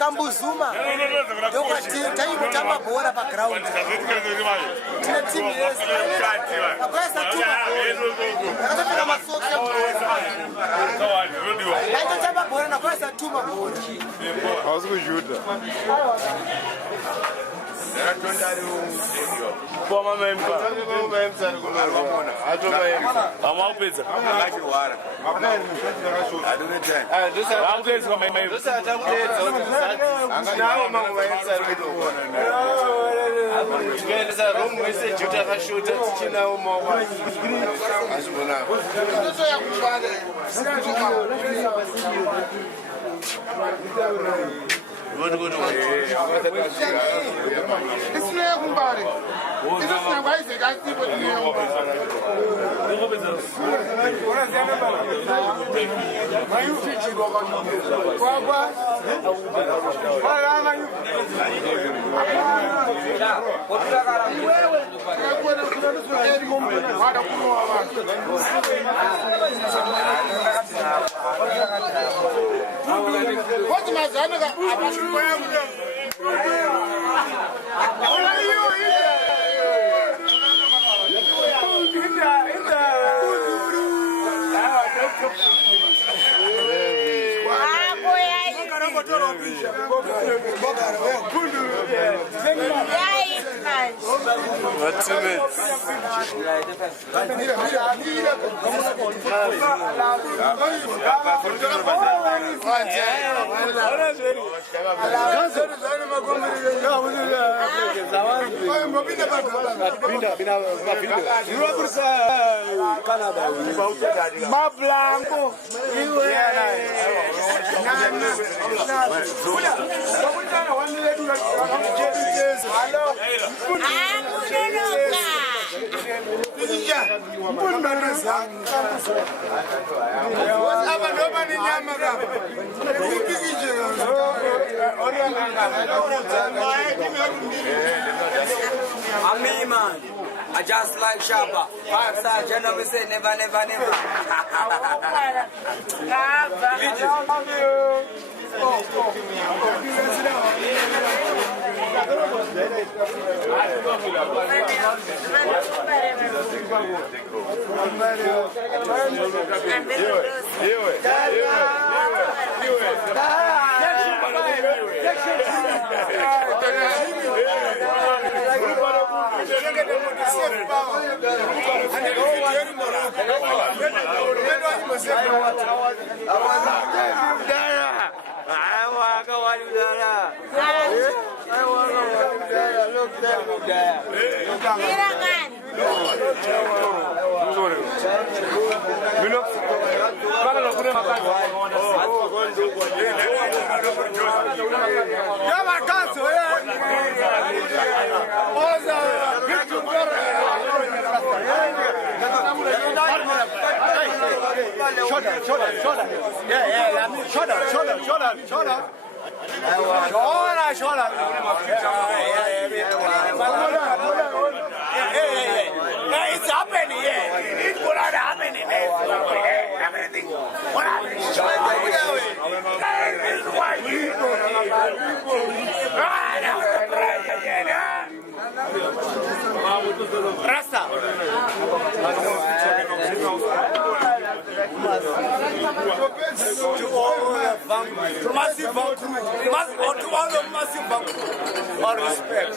Kambuzuma. Taimu chama bora pa ground. Tina timu yesu. Akwesa tuma. Akatopina masoka bora. Aita chama bora na kwesa tuma bora. How's it good? Former member. I'm all pizza. I'm Good. It's not everybody. It's not why I think I see what you what's my son? What's in it? Me, man. I just like Shabba. 5-star general, we say never, never, never. It's happening, yeah. It's going to happen. Everything. What happened? Rasta. Massive all respect.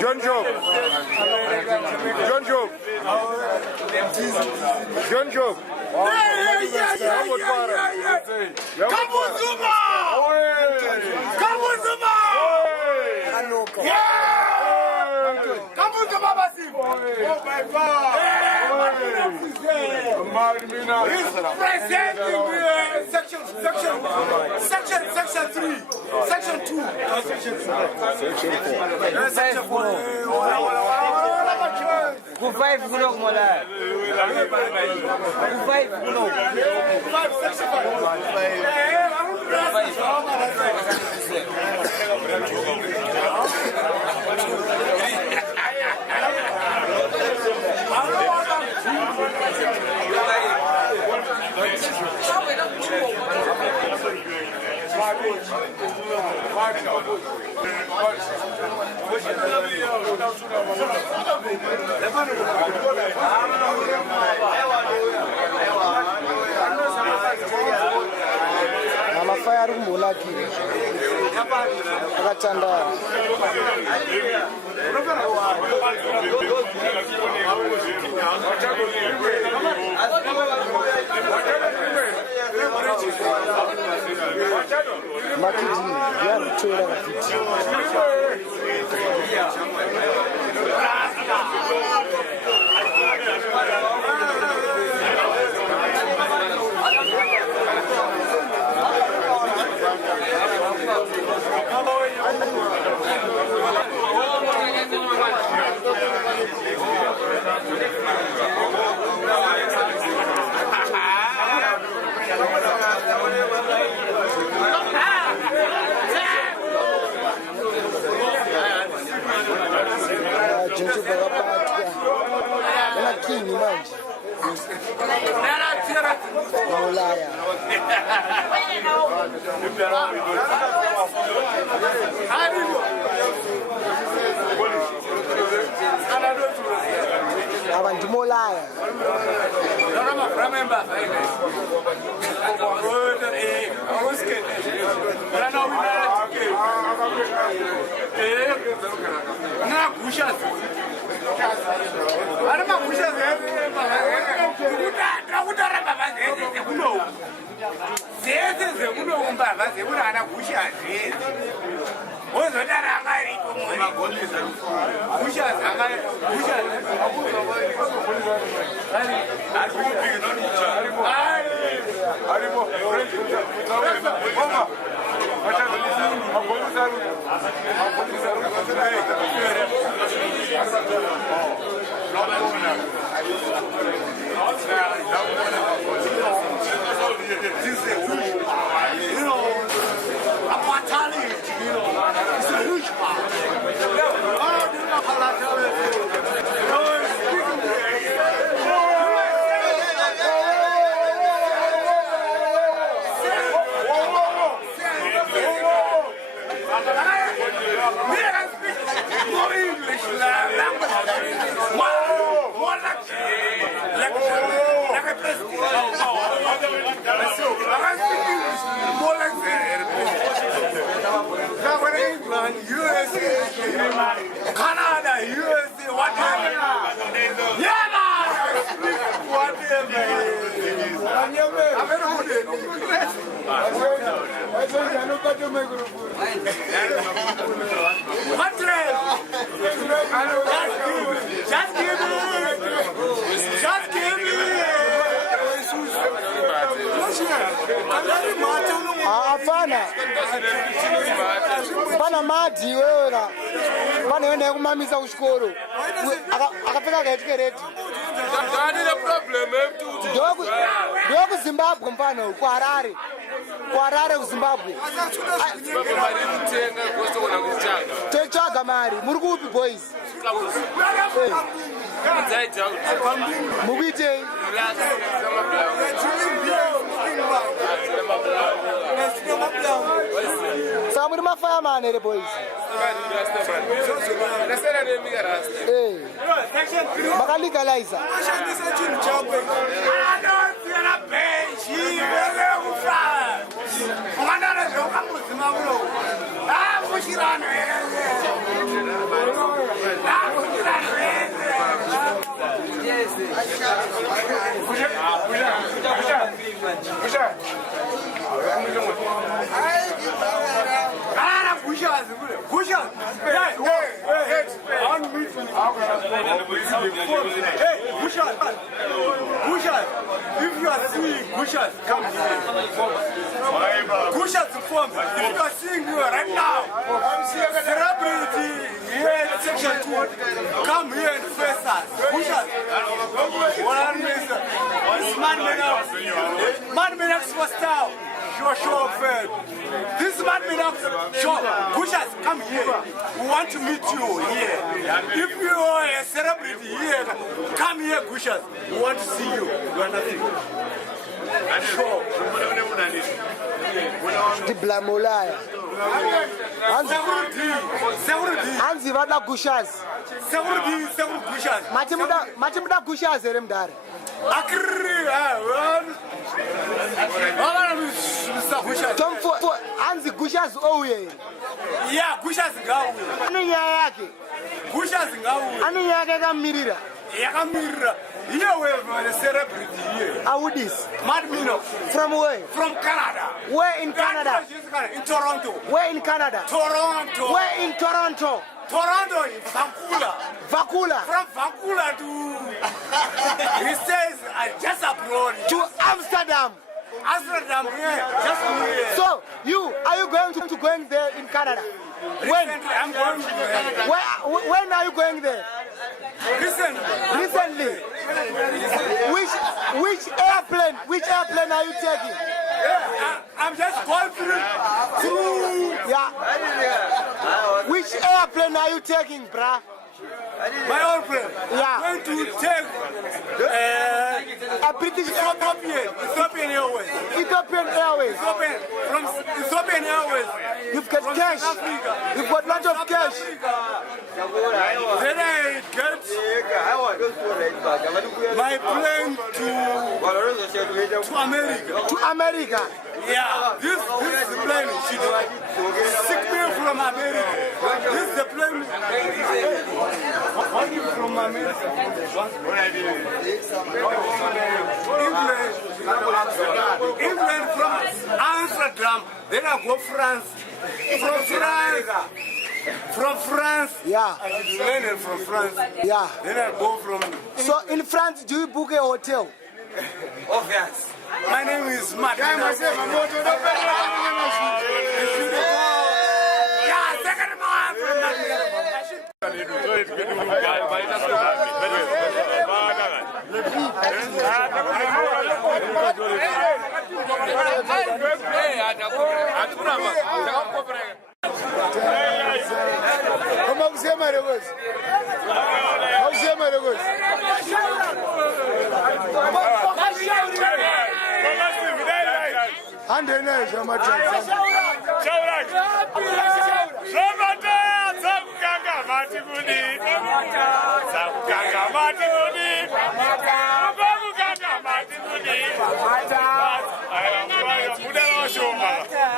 John Job. Section 3, Section 2, Section 4. Ku 5 gulong mo lang. Ku 5 gulong. 5, Section Amafaya ari kumbolakile. Akathandana. Makiji yakuthela kafithi. King manje. Maulaya. Abantu molaya. Remember. Canada, USA, whatever. Yeah, Just give me. Pana madi wewe na pana yenda kumamisa kuchikoro akapeka kaitikereti That is a problem. Doku Zimbabwe mfano kwa Harare kuHarare kuZimbabwe. Toitsvaga mari. Muri kupi boys? Mukuitei? Saka muri mafireman here boys. Makalegalize. If you are seeing Gushas, come here. Gushas form. If you are seeing you right now, celebrity here in section 2, come here and face us. Gushas. What are you saying? This man made up superstar. Show of faith. This man made up show. Gushas, come here. We want to meet you here. If you are a celebrity here, come here, Gushas. We want to see you. You are nothing. Sure. Diblamolaya. Hanzi vada Gushas. Several Gushas. Matimuda Gushas here mdare. Tom for Hanzi Gushas owe. Yeah, Gushas gawe. Ani yake. Gushas gawe. Ani yake kamirira. Yakamira. Here we have a celebrity here. Awudis. Madmino. From where? From Canada. Where in Canada? In Toronto. Where in Canada? Toronto. Where in Toronto? Toronto in Vancouver. Vancouver. From Vancouver to he says just abroad. To Amsterdam. Amsterdam, yeah, just here. So are you going to going there in Canada? When? I'm going to Canada. When are you going there? Recently. Which airplane are you taking? I'm just going through. Yeah. Which airplane are you taking, bruh? My own plane. Yeah. I'm going to take a British Ethiopian Airways. Ethiopian Airways. From Ethiopian Airways. You've got cash. You've got lots of cash. Then I get my plane to America. To America. Yeah. This is the plane. She took me from America. This is the plane. From America. England from Amsterdam. Then I go France. From France. Yeah. London from France. Yeah. Then I go from. So in France, do you book a hotel? Obvious. My name is Matt. Yeah, second man from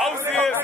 How serious?